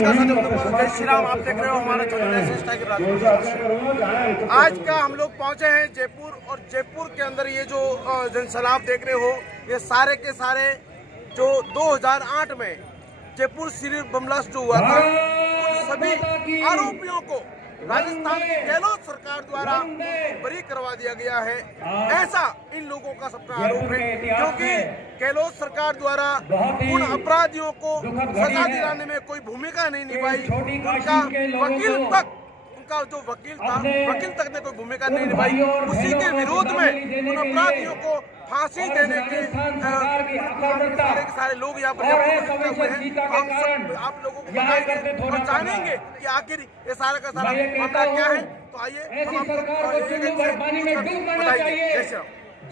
नमस्कार साथियों, जय श्री राम। आप देख रहे हो हमारा चैनल। आज का हम लोग पहुंचे हैं जयपुर, और जयपुर के अंदर ये जो जनसैलाब देख रहे हो, ये सारे के सारे जो 2008 में जयपुर सिरी बम ब्लास्ट जो हुआ था, उन सभी आरोपियों को राजस्थान की गहलोत सरकार द्वारा बरी करवा दिया गया है। ऐसा इन लोगों का सबका आरोप है, क्योंकि गहलोत सरकार द्वारा उन अपराधियों को सजा दिलाने में कोई भूमिका नहीं निभाई। उनका जो वकील तक ने कोई भूमिका नहीं निभाई। उसी के विरोध में उन अपराधियों को फांसी देने के सारे लोग यहाँ पर हुए हैं। हम आप लोगों को बताएंगे और जानेंगे कि आखिर ये सारा का सारा मामला क्या है। तो आइए हम आपको बताएंगे।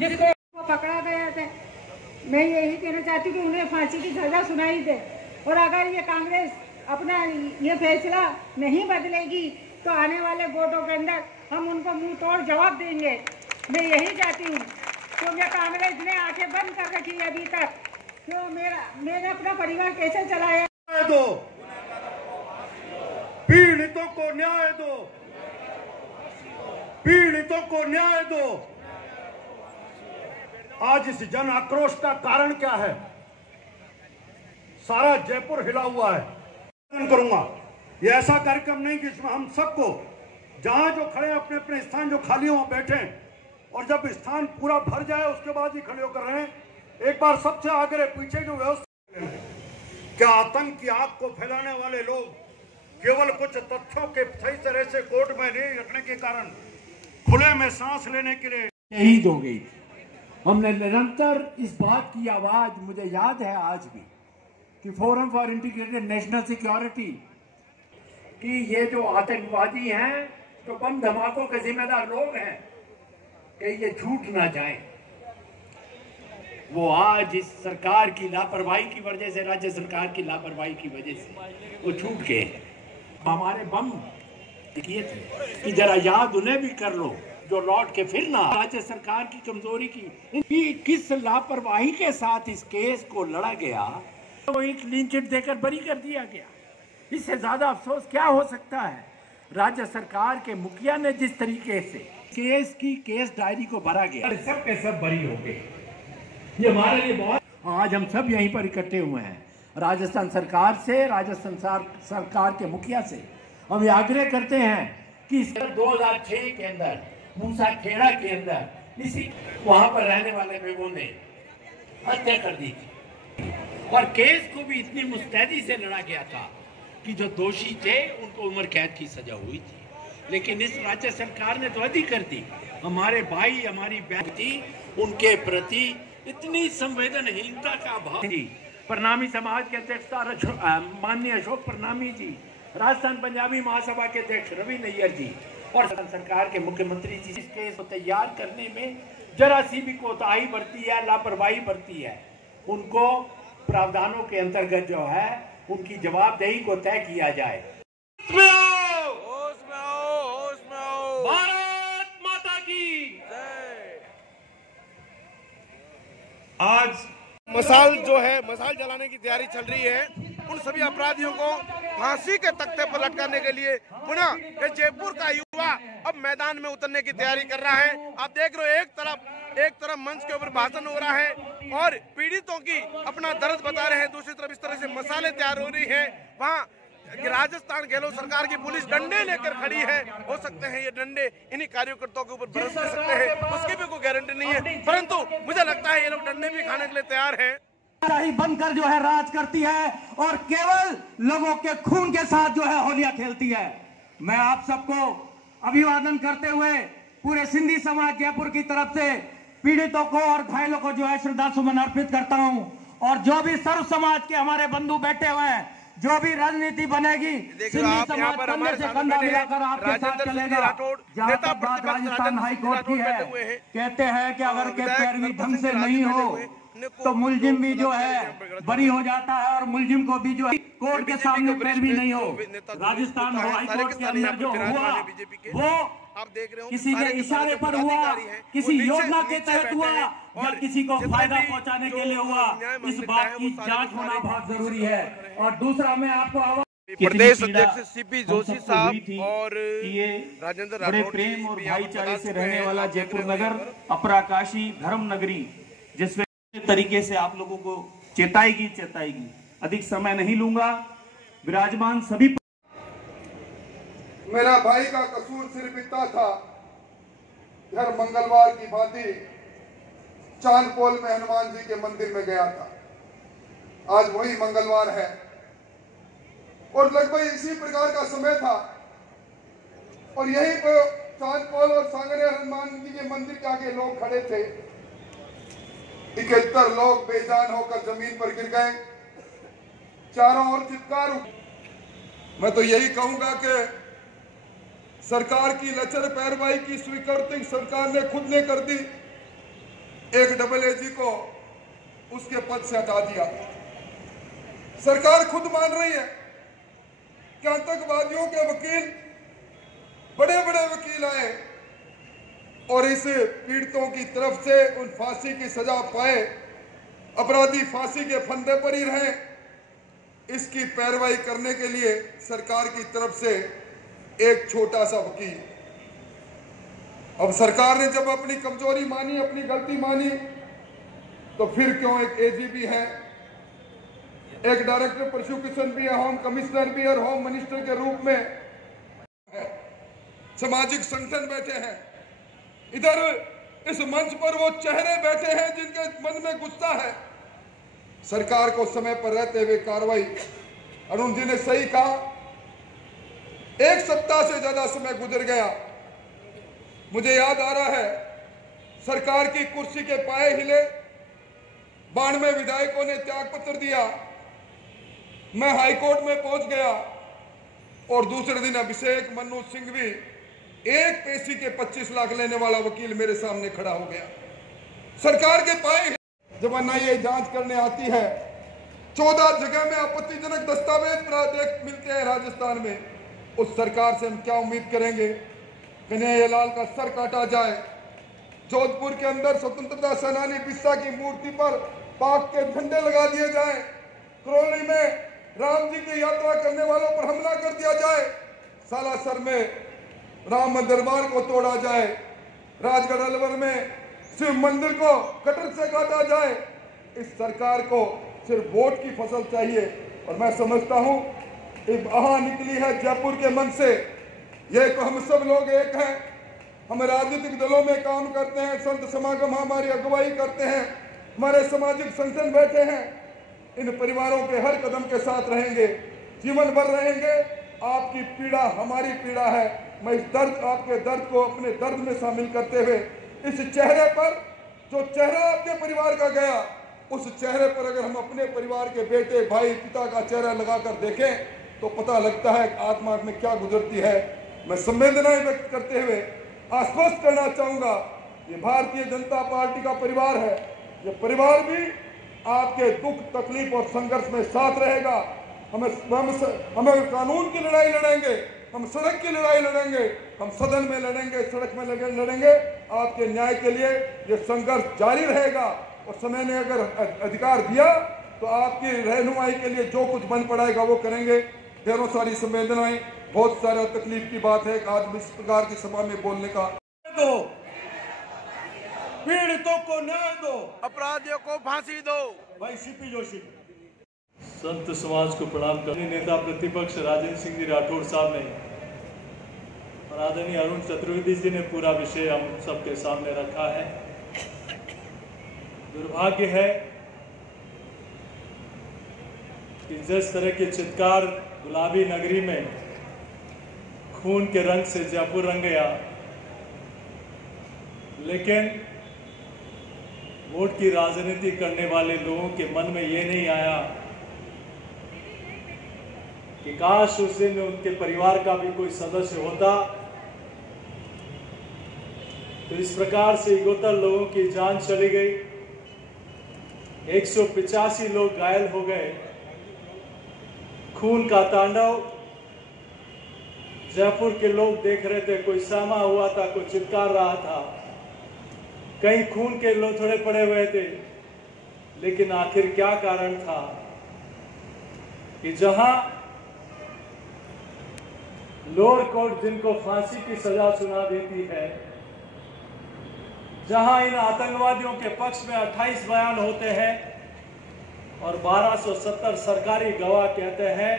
जिसको पकड़ा गया था, मैं यही कहना चाहती हूँ कि उन्हें फांसी की सजा सुनाई दे। और अगर ये कांग्रेस अपना ये फैसला नहीं बदलेगी तो आने वाले वोटों के अंदर हम उनको मुंह तोड़ जवाब देंगे। मैं यही चाहती हूँ, क्योंकि कांग्रेस ने आंखें बंद कर रखी है अभी तक। क्यों मैंने अपना परिवार कैसे चलाया। दो पीड़ितों को न्याय दो, पीड़ितों को न्याय दो। आज इस जन आक्रोश का कारण क्या है? सारा जयपुर हिला हुआ है। करूंगा ये ऐसा कार्यक्रम नहीं कि जिसमें हम सबको, जहां जो खड़े अपने अपने स्थान जो खाली हो बैठे, और जब स्थान पूरा भर जाए उसके बाद ही खड़े होकर रहे। एक बार सबसे आगे पीछे जो व्यवस्था, क्या आतंक की आग को फैलाने वाले लोग केवल कुछ तथ्यों के सही तरह से कोर्ट में नहीं रखने के कारण खुले में सांस लेने के लिए शहीद हो गई। हमने निरंतर इस बात की आवाज, मुझे याद है आज भी, कि forum for integrated national security, कि ये जो आतंकवादी हैं, तो बम धमाकों के जिम्मेदार लोग हैं, कि ये छूट ना जाए। वो आज इस सरकार की लापरवाही की वजह से, राज्य सरकार की लापरवाही की वजह से वो छूट गए। हमारे बम किए थे कि जरा याद उन्हें भी कर लो जो लौट के फिर ना। राज्य सरकार की कमजोरी की किस लापरवाही के साथ इस केस को लड़ा गया, तो एक क्लीन चिट देकर बरी कर दिया गया। इससे ज्यादा अफसोस क्या हो सकता है? राज्य सरकार के मुखिया ने जिस तरीके से केस डायरी को भरा गया, सब के सब बरी हो गए। ये हमारे लिए बहुत, आज हम सब यहीं पर इकट्ठे हुए हैं। राजस्थान सरकार से, राजस्थान सरकार के मुखिया से हम ये आग्रह करते हैं कि 2006 के अंदर मूसा खेड़ा के अंदर इसी वहां पर रहने वाले लोगों ने हत्या कर दी थी, और केस को भी इतनी मुस्तैदी से लड़ा गया था कि जो दोषी थे उनको उम्र कैद की सजा हुई थी। लेकिन इस राज्य सरकार ने तो हद ही कर दी। हमारे भाई, हमारी बहन थी, उनके प्रति इतनी संवेदनहीनता का भाव थी। प्रणामी समाज के अध्यक्ष माननीय अशोक प्रणामी जी, राजस्थान पंजाबी महासभा के अध्यक्ष रवि नैयर जी, और सरकार के मुख्यमंत्री जी इस केस को तैयार करने में जरा सी भी कोताही बरती है, लापरवाही बरती है, उनको प्रावधानों के अंतर्गत जो है उनकी जवाबदेही को तय किया जाए। भारत माता की आज मसाल जो है, मसाल जलाने की तैयारी चल रही है। उन सभी अपराधियों को फांसी के तख्ते पर लटकाने के लिए पुनः ये जयपुर का युवा अब मैदान में उतरने की तैयारी कर रहा है। आप देख रहे हो, एक तरफ मंच के ऊपर भाषण हो रहा है और पीड़ितों की अपना दर्द बता रहे हैं, दूसरी तरफ इस तरह से मसाले तैयार हो रही है। वहाँ राजस्थान गहलोत सरकार की पुलिस डंडे लेकर खड़ी है। हो सकते हैं ये डंडे इन्हीं कार्यकर्ताओं के ऊपर बरस सकते हैं, उसकी भी कोई गारंटी नहीं है, परंतु मुझे लगता है ये लोग डंडे भी खाने के लिए तैयार हैं। बनकर जो है राज करती है और केवल लोगों के खून के साथ जो है होलियां खेलती है। मैं आप सबको अभिवादन करते हुए पूरे सिंधी समाज जयपुर की तरफ से पीड़ितों को और घायलों को जो है श्रद्धा सुमन अर्पित करता हूं। और जो भी सर्व समाज के हमारे बंधु बैठे हुए हैं, जो भी राजनीति बनेगी, सिंधी समाज कंधे से कंधा मिलाकर आपके साथ चलेगा। जहां तक बात राजस्थान हाई कोर्ट की है, कहते हैं कि अगर के पैरवी ढंग से नहीं हो तो मुलजिम भी जो है बरी हो जाता है, और मुलजिम को भी जो है कोर्ट के सामने पैरवी नहीं हो। राजस्थान हाई कोर्ट के अंदर जो हुआ वो किसी के इशारे पर हुआ, किसी योजना के तहत हुआ, या किसी को फायदा पहुंचाने के लिए हुआ। इस बात की जांच होना बहुत जरूरी है। और दूसरा मैं आपको प्रदेश अध्यक्ष सीपी जोशी साहब और राजेंद्र बड़े प्रेम और भाईचारे से रहने वाला जयपुर नगर अपराकाशी धर्म नगरी जिस तरीके से आप लोगों को चेताएगी। अधिक समय नहीं लूंगा। विराजमान सभी मेरा भाई का कसूर सिर्फ इतना था, हर मंगलवार की भांति चांदपोल में हनुमान जी के मंदिर में गया था। आज वही मंगलवार है और लगभग इसी प्रकार का समय था और यहीं पर चांदपोल और सांगरे हनुमान जी के मंदिर के आगे लोग खड़े थे। 71 लोग बेजान होकर जमीन पर गिर गए। चारों ओर चित्कार उठे। मैं तो यही कहूंगा कि सरकार की लचर पैरवाई की स्वीकृति सरकार ने खुद ने कर दी। एक AAG को उसके पद से हटा दिया। सरकार खुद मान रही है कि आतंकवादियों के वकील, बड़े बड़े वकील आए और इस पीड़ितों की तरफ से उन फांसी की सजा पाए, अपराधी फांसी के फंदे पर ही रहे। इसकी पैरवाई करने के लिए सरकार की तरफ से एक छोटा सा वकील। अब सरकार ने जब अपनी कमजोरी मानी, अपनी गलती मानी, तो फिर क्यों एक AGP है, एक डायरेक्टर प्रोसिक्यूशन भी है, होम कमिश्नर भी और होम मिनिस्टर के रूप में है। सामाजिक संगठन बैठे हैं। इधर इस मंच पर वो चेहरे बैठे हैं जिनके मन में गुस्सा है। सरकार को समय पर रहते हुए कार्रवाई। अरुण जी ने सही कहा, एक सप्ताह से ज्यादा समय गुजर गया। मुझे याद आ रहा है सरकार की कुर्सी के पाए हिले, 92 विधायकों ने त्याग पत्र दिया। मैं हाईकोर्ट में पहुंच गया और दूसरे दिन अभिषेक मनु सिंह भी, एक पेशी के 25 लाख लेने वाला वकील मेरे सामने खड़ा हो गया। सरकार के पाए जब NIA जांच करने आती है, 14 जगह में आपत्तिजनक दस्तावेज मिलते हैं राजस्थान में। उस सरकार से हम क्या उम्मीद करेंगे? कन्हैयालाल का सर काटा जाए, जोधपुर के अंदर स्वतंत्रता सेनानी बिस्सा की मूर्ति पर पाक के झंडे लगा दिए जाए, करौली में राम जी की यात्रा करने वालों पर हमला कर दिया जाए, सालासर में राम दरबार को तोड़ा जाए, राजगढ़ अलवर में शिव मंदिर को कटर से काटा जाए। इस सरकार को सिर्फ वोट की फसल चाहिए और मैं समझता हूं एक आह निकली है जयपुर के मन से। ये तो हम सब लोग एक हैं, हम राजनीतिक दलों में काम करते हैं, संत समागम हमारी अगुवाई करते हैं, हमारे सामाजिक संगठन बैठे हैं। इन परिवारों के हर कदम के साथ रहेंगे, जीवन भर रहेंगे। आपकी पीड़ा हमारी पीड़ा है। मैं इस दर्द, आपके दर्द को अपने दर्द में शामिल करते हुए इस चेहरे पर, जो चेहरा आपके परिवार का गया, उस चेहरे पर अगर हम अपने परिवार के बेटे, भाई, पिता का चेहरा लगाकर देखें तो पता लगता है आत्मा में क्या गुजरती है। मैं संवेदनाएं व्यक्त करते हुए आश्वस्त करना चाहूंगा, ये भारतीय जनता पार्टी का परिवार है। ये परिवार भी आपके दुख, तकलीफ और संघर्ष में साथ रहेगा। हमें कानून की लड़ाई लड़ेंगे, हम सड़क की लड़ाई लड़ेंगे, हम सदन में लड़ेंगे, सड़क में लड़ेंगे। आपके न्याय के लिए ये संघर्ष जारी रहेगा और समय ने अगर अधिकार दिया तो आपकी रहनुमाई के लिए जो कुछ बन पड़ेगा वो करेंगे। ढेरों सारी संवेदनाएं, बहुत सारा तकलीफ की बात है आज इस प्रकार की सभा में बोलने का। दो पीड़ितों को न्याय दो, अपराधियों को फांसी दो। भाई सीपी जोशी। संत समाज को प्रणाम करने नेता प्रतिपक्ष राजेंद्र सिंह जी राठौड़ साहब ने और आदरणीय अरुण चतुर्वेदी जी ने पूरा विषय हम सबके सामने रखा है। दुर्भाग्य है कि जिस तरह के चित्कार गुलाबी नगरी में खून के रंग से जयपुर रंग गया, लेकिन वोट की राजनीति करने वाले लोगों के मन में ये नहीं आया कि काश उस दिन उनके परिवार का भी कोई सदस्य होता तो इस प्रकार से 71 लोगों की जान चली गई, 185 लोग घायल हो गए। खून का तांडव जयपुर के लोग देख रहे थे, कोई सहमा हुआ था, कोई चित्कार रहा था, कहीं खून के लोथड़े पड़े हुए थे। लेकिन आखिर क्या कारण था कि जहां लोअर कोर्ट जिनको फांसी की सजा सुना देती है, जहां इन आतंकवादियों के पक्ष में 28 बयान होते हैं और 1270 सरकारी गवाह कहते हैं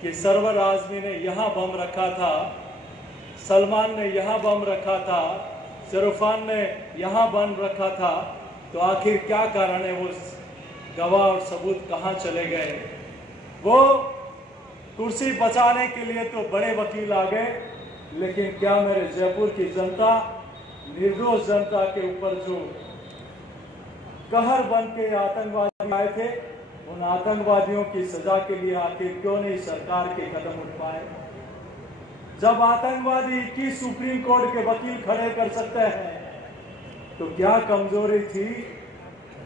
कि सरवर आजमी ने यहां बम रखा था, सलमान ने यहां बम रखा था, शरीफान ने यहां बम रखा था, तो आखिर क्या कारण है? वो गवाह और सबूत कहां चले गए? वो कुर्सी बचाने के लिए तो बड़े वकील आ गए, लेकिन क्या मेरे जयपुर की जनता, निर्दोष जनता के ऊपर जो कहर बन के आतंकवादी आए थे, उन आतंकवादियों की सजा के लिए आखिर क्यों नहीं सरकार के कदम उठ पाए? जब आतंकवादी 21 सुप्रीम कोर्ट के वकील खड़े कर सकते हैं, तो क्या कमजोरी थी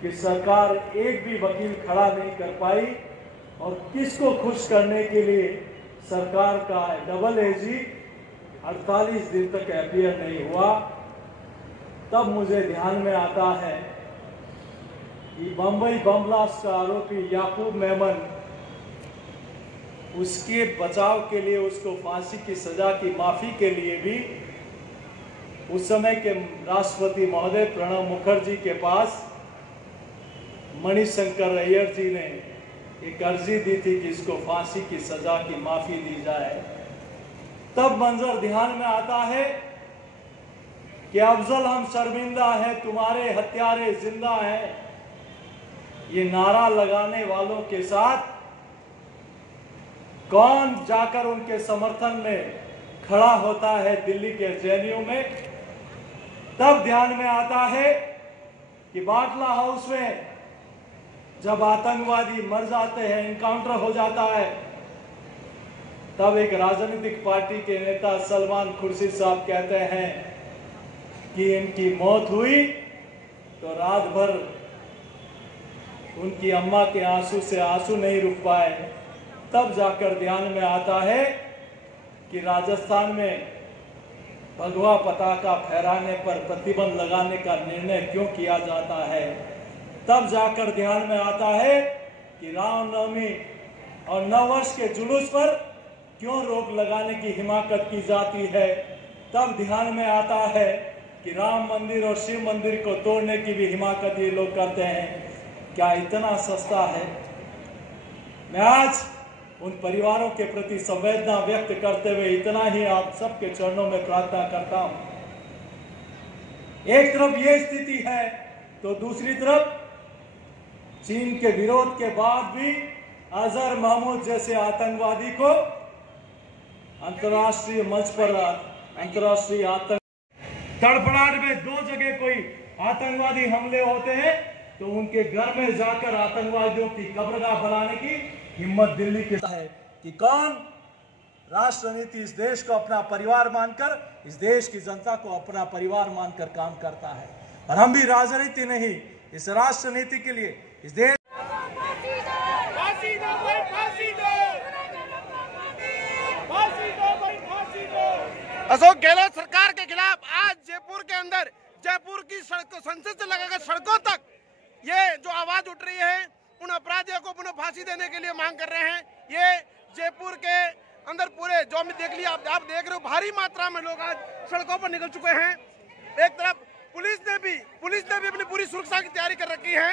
कि सरकार एक भी वकील खड़ा नहीं कर पाई? और किसको खुश करने के लिए सरकार का डबल एजी 48 दिन तक अपीयर नहीं हुआ? तब मुझे ध्यान में आता है कि बम्बई बम ब्लास्ट का आरोपी याकूब मेमन, उसके बचाव के लिए, उसको फांसी की सजा की माफी के लिए भी उस समय के राष्ट्रपति महोदय प्रणब मुखर्जी के पास मणिशंकर अय्यर जी ने एक अर्जी दी थी कि इसको फांसी की सजा की माफी दी जाए। तब मंजर ध्यान में आता है कि अफजल हम शर्मिंदा है, तुम्हारे हत्यारे जिंदा है, ये नारा लगाने वालों के साथ कौन जाकर उनके समर्थन में खड़ा होता है दिल्ली के जेएनयू में? तब ध्यान में आता है कि बाटला हाउस में जब आतंकवादी मर जाते हैं, इनकाउंटर हो जाता है, तब एक राजनीतिक पार्टी के नेता सलमान खुर्शीद साहब कहते हैं कि इनकी मौत हुई तो रात भर उनकी अम्मा के आंसू से आंसू नहीं रुक पाए। तब जाकर ध्यान में आता है कि राजस्थान में भगवा पताका फहराने पर प्रतिबंध लगाने का निर्णय क्यों किया जाता है। तब जाकर ध्यान में आता है कि रामनवमी और नववर्ष के जुलूस पर क्यों रोक लगाने की हिमाकत की जाती है। तब ध्यान में आता है कि राम मंदिर और शिव मंदिर को तोड़ने की भी हिमाकत ये लोग करते हैं। क्या इतना सस्ता है? मैं आज उन परिवारों के प्रति संवेदना व्यक्त करते हुए इतना ही आप सबके चरणों में प्रार्थना करता हूं। एक तरफ ये स्थिति है तो दूसरी तरफ चीन के विरोध के बाद भी अजहर महमूद जैसे आतंकवादी को अंतर्राष्ट्रीय मंच पर अंतर्राष्ट्रीय आतंक तड़फड़ाहट में 2 जगह कोई आतंकवादी हमले होते हैं तो उनके घर में जाकर आतंकवादियों की कब्रगाह बनाने की हिम्मत दिल्ली की है कि कौन राष्ट्र नीति इस देश को अपना परिवार मानकर, इस देश की जनता को अपना परिवार मानकर काम करता है। और हम भी राजनीति नहीं, इस राष्ट्र नीति के लिए इस देश अशोक गहलोत सरकार के खिलाफ आज जयपुर के अंदर, जयपुर की सड़कों, संसद से लगाकर सड़कों तक ये जो आवाज उठ रही है, उन अपराधियों को पुनः फांसी देने के लिए मांग कर रहे हैं। ये जयपुर के अंदर पूरे जो में देख लिया, आप देख रहे हो भारी मात्रा में लोग आज सड़कों पर निकल चुके हैं। एक तरफ पुलिस ने भी अपनी पूरी सुरक्षा की तैयारी कर रखी है।